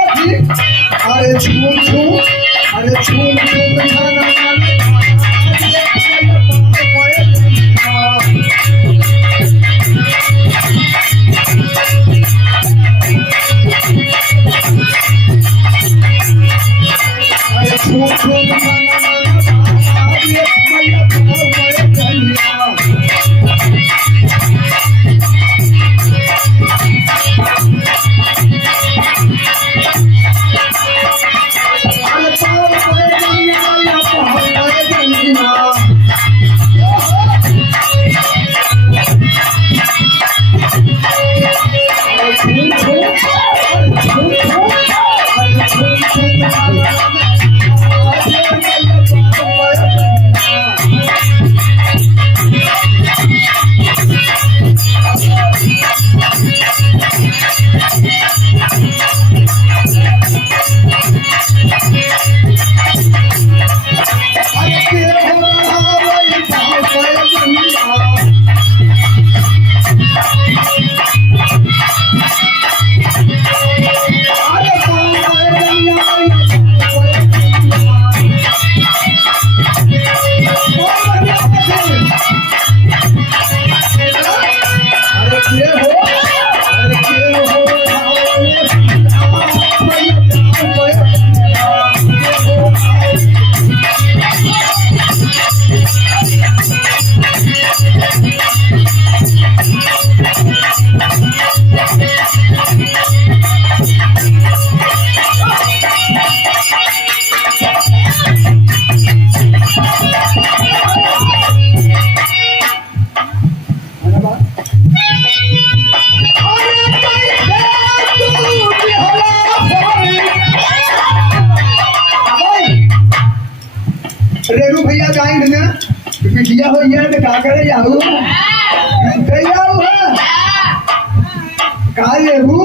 अरे छूम छूम, अरे छूम छूम खाना अरे छूम छूम रेणु भैया जाएंगे ना बिटिया हो तो का करे जाऊ का रेबू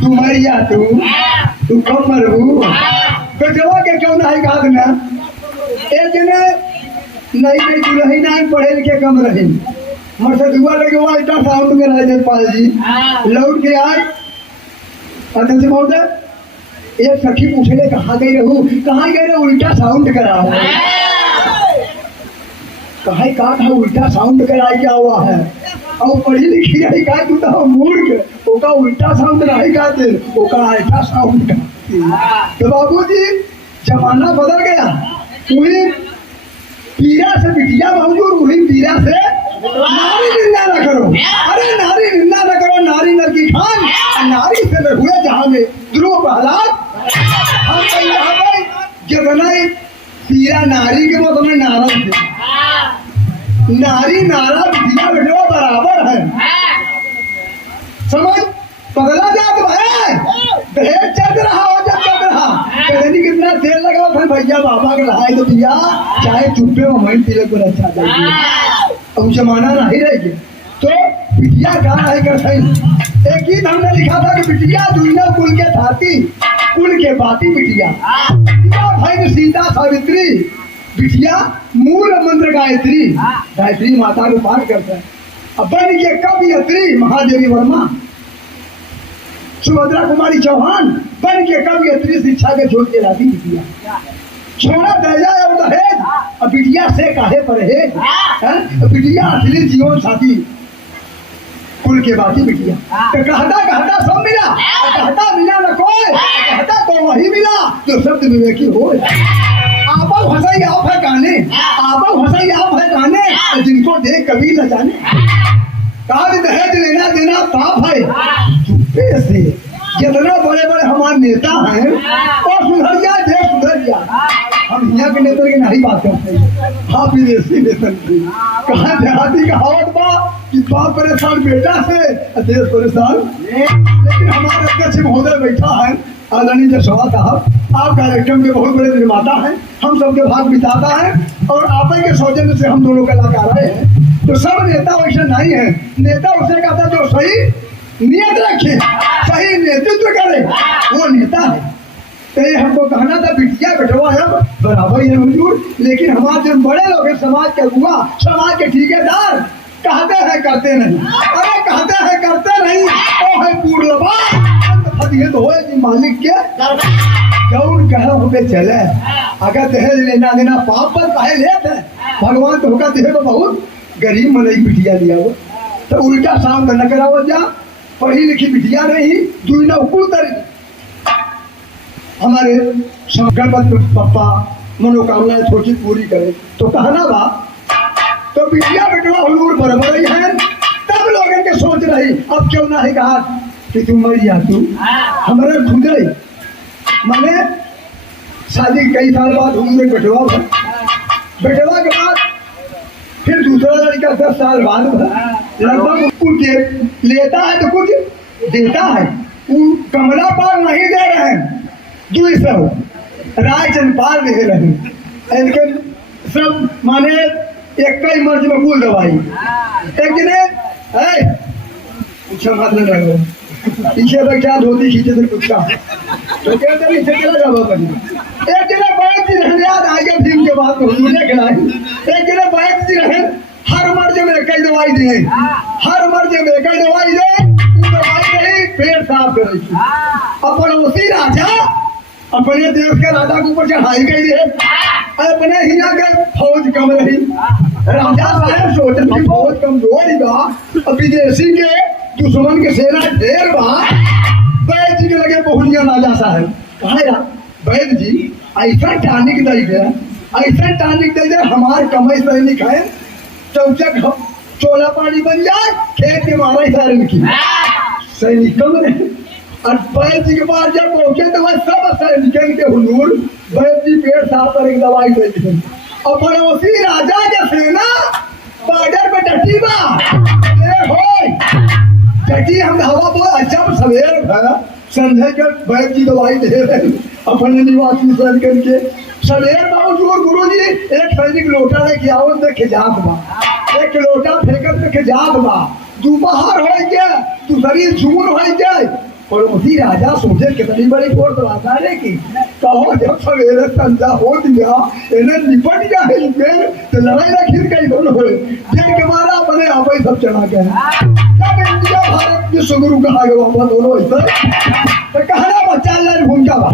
तू मर जा तू कम मरबू बेटवा के क्यों नहीं कहा ना एक दिन नहीं दुलही नहीं पढ़े लिखे कम रहे मरसे दुआ लगे हुआ इतना साउंड में रहे जयपाल जी लौट के आए अध्यक्ष महोदय एक सखी पूछले कहाँ गई रहू कहाँ गए रहे उल्टा साउंड करा कहा का उल्टा साउंड करा क्या हुआ है और पढ़ी लिखी रही का तू तो मूर्ख ओका उल्टा साउंड रही का दे ओका ऐसा साउंड का तो बाबूजी जमाना बदल गया वही पीरा से बिटिया बाबू वही पीरा से नारी निंदा न करो अरे नारी निंदा न करो नारी नर की खान नारी से न हुए जहाँ में ध्रुव प्रहलाद हम जितना पीरा नारी के मत में नारद थे नारी नारा बिटिया बेटवा बराबर है समझ बदला जात है दहेज चल रहा हो जब चल रहा कहनी कितना तेल लगा फिर भैया बाबा के लहाए तो भैया चाहे चुप्पे में मैं तिलक को रक्षा जाएगी अब जमाना नहीं रहेगी तो बिटिया क्या है कर सही एक ही हमने लिखा था कि बिटिया दुनिया कुल के थाती कुल के बाती बिटिया भाई सीता सावित्री बिटिया मूल मंत्र गायत्री गायत्री माता को पाठ करता है अब बन के कवियत्री महादेवी वर्मा सुभद्रा कुमारी चौहान बन के कवियत्री शिक्षा के छोड़ के लाती बिटिया छोड़ा दर्जा और दहेज अब बिटिया से काहे परहेज बिटिया असली जीवन साथी कुल के बाती बिटिया तो कहता सब मिला कहता मिला न कोई कहता तो वही मिला जो शब्द विवेकी हो आपा हंसाई आप है गाने आपा हंसाई आप है गाने जिनको देख कभी न जाने कहा दहेज लेना देना पाप है चुप्पे से जितना बड़े बड़े हमारे नेता हैं और सुधर जाए देश सुधर जाए हम यहाँ के नेता की नहीं बात करते हाँ विदेशी नेता कहा देहाती कहावत बा कि बाप परेशान बेटा से देश परेशान लेकिन हमारे अध्यक्ष महोदय बैठा है आदरणीय जसवा साहब आप कार्यक्रम के बहुत बड़े निर्माता हैं हम सबके भाग बिताता है और आप के सौजन्य से हम दोनों कलाकार आए हैं तो सब नेता वैसे नहीं है नेता उसे कहता जो सही नियत रखे सही नेतृत्व करे वो नेता है तो ये हमको कहना था बिटिया बेटवा है बराबर ही है हुजूर लेकिन हमारे जो बड़े लोग हैं समाज के अगुआ समाज के ठेकेदार कहते हैं करते नहीं अरे कहते हैं करते नहीं वो है पूर्ण दिए तो होए कि मालिक के कौन कहे होके चले। अगर दहेज लेना देना पाप पर काहे लेते हैं, भगवान तो होगा देहे बहुत गरीब मनई बिटिया दिया वो तो उल्टा शाम न कराओ जा। पढ़ी लिखी बिटिया नहीं दुई ना उकुल तर हमारे गणपत पप्पा मनोकामनाएं छोटी पूरी करे तो कहना बा तो बिटिया बेटवा हुलूर बराबर ही है। तब लोगों के सोच रही अब क्यों ना है कहा कि तू मर जा तू हमारे खुद ही मैंने शादी कई साल बाद हुलूर बेटवा बेटवा के बाद फिर दूसरा लड़का 10 साल बाद लगभग कुछ लेता है तो कुछ देता है। कमला पाल नहीं दे रहे हैं 200 रायचंद पाल दे रहे हैं। इनके सब माने एक ही मर्ज में कुल दवाई एक दिन अच्छा मतलब रहो पीछे बैठा धोती खींचे थे कुछ का तो कहते नीचे चला जाओ बाबा। एक दिन बैठ जी रहने याद आ गया भीम के बाद मुझे खिलाई। एक दिन बैठ जी रहे हर मर्ज में कई दवाई दे हर मर्ज में कई दवाई दे दवाई नहीं पेट साफ कर रही अपन उसी राजा अपने देश के राजा के ऊपर चढ़ाई गई है। अपने हिना के फौज कम रही राजा साहब सोचते कि फौज कमजोर ही बा विदेशी के दुश्मन के सेना ढेर बा। वैद्य जी के लगे पहुंच गया राजा साहब कहा वैद्य जी ऐसा टानिक दे दे ऐसा टानिक दे दे हमार कमाई सही नहीं खाए चौचक चोला पानी बन जाए खेत के मारा सारे की सैनिकों ने और वैद्य जी के पास जब पहुंचे तो वह सब सैनिकों के हुजूर वैद्य जी पेट साफ कर एक दवाई दे दी और पड़ोसी राजा के सेना बॉर्डर पे डटी बा डटी हम हवा बहुत अच्छा सवेर भरा संध्या के वैद्य जी दवाई दे रहे अपने निवासी सैनिक के सवेर बाबू गुरु जी एक सैनिक लोटा लेके आओ तो खिजात बा एक लोटा फेंकत में खिजात बा दोपहर हो गया तू शरीर जून हो जाए और उसी राजा सोचे कितनी बड़ी कोर्ट आता है कि कहो जब सवेरे संध्या हो दिया इन्हें निपट गया है तो लड़ाई ना खिर गई दोनों हो दिन के मारा अपने आप ही सब चला गया। जब इंडिया भारत के सुगुरु कहा गया दोनों ऐसा तो कहना बच्चा भूमिका बा